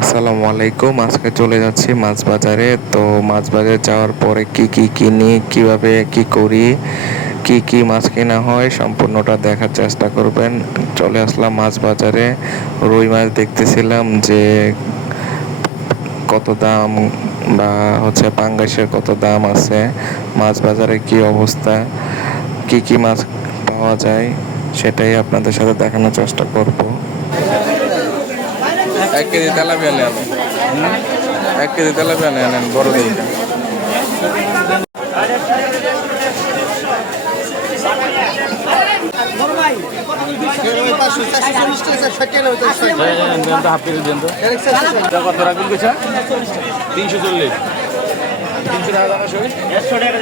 আসসালামু আলাইকুম। আজকে চলে যাচ্ছি মাছ বাজারে। তো মাছ বাজারে যাওয়ার পরে কি কি কিনি, কিভাবে কি করি, কি কি মাছ কেনা হয় সম্পূর্ণটা দেখার চেষ্টা করবেন। চলে আসলাম মাছ বাজারে। রুই মাছ দেখতেছিলাম যে কত দাম, বা পাঙ্গাসের কত দাম আছে, মাছ বাজারে কি অবস্থা, কি কি মাছ পাওয়া যায় সেটাই আপনাদের সাথে দেখানোর চেষ্টা করব। 1 কেজি তেলাপিয়া নেন, 1 কেজি তেলাপিয়া নেন বড় দেখে। কত রাখুন পয়সা? 340, 300 টাকা দাম আসবে। 100 টাকা।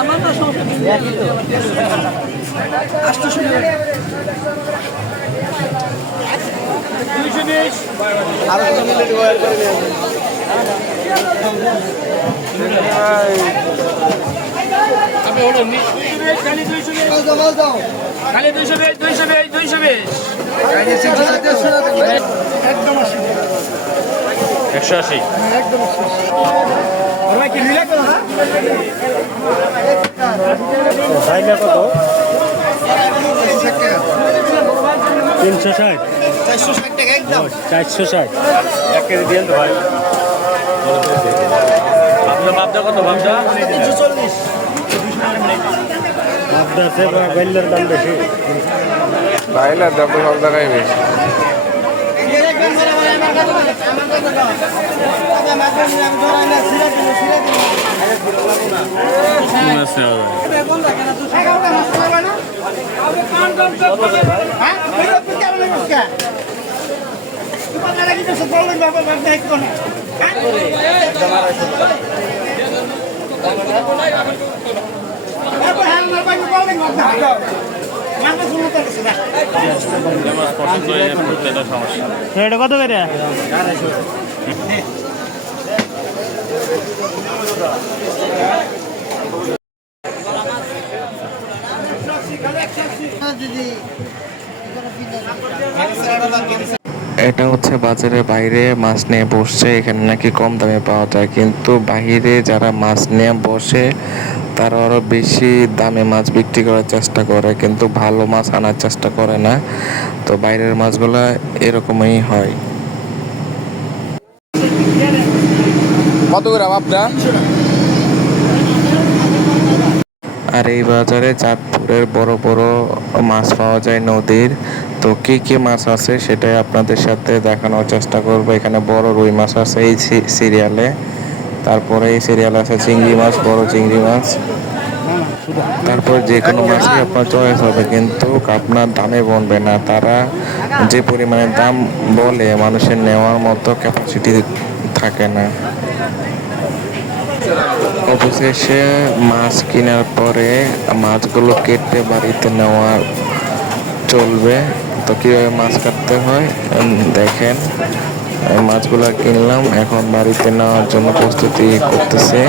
আমার তো খালি 220 180 কত? 360, 460 টাকা একদম। 460 1 কেজি দিয়েন তো ভাই। বাপদা কত? বাপদা 340। বাপদা আছে বাইলের দাম বেশি। বাইলার দাম তো সব জায়গায় বেশি। কত করে? এটা হচ্ছে বাজারের বাইরে মাছ নিয়ে বসছে, এখানে নাকি কম দামে পাওয়া যায়, কিন্তু বাহিরে যারা মাছ নিয়ে বসে তারা আরো বেশি দামে মাছ বিক্রি করার চেষ্টা করে, কিন্তু ভালো মাছ আনার চেষ্টা করে না। তো বাইরের মাছগুলা এরকমই হয়। কত করে বাপদা? আর এই বাজারে চাঁদপুরের বড় বড় মাছ পাওয়া যায় নদীর। তো কি কি মাছ আছে সেটাই আপনাদের সাথে দেখানোর চেষ্টা করবো। এখানে বড় রুই মাছ আছে এই সিরিয়ালে, তারপরে এই সিরিয়ালে আছে চিংড়ি মাছ, বড় চিংড়ি মাছ, তারপর যে কোনো মাছই আপনার চয়েস হবে, কিন্তু আপনার দামে বনবে না। তারা যে পরিমাণে দাম বলে মানুষের নেওয়ার মতো ক্যাপাসিটি থাকে না। অবশেষে মাছ কেনার পরে মাছগুলো কেটে বাড়িতে নেওয়া চলবে। তো কীভাবে মাছ কাটতে হয় দেখেন। মাছগুলো কিনলাম, এখন বাড়িতে নেওয়ার জন্য প্রস্তুতি করতেছে।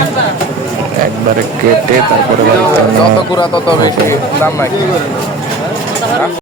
একবারে কেটে তারপরে বাড়িতে নেওয়া যত গুঁড়া তত বেশি দাম নাই।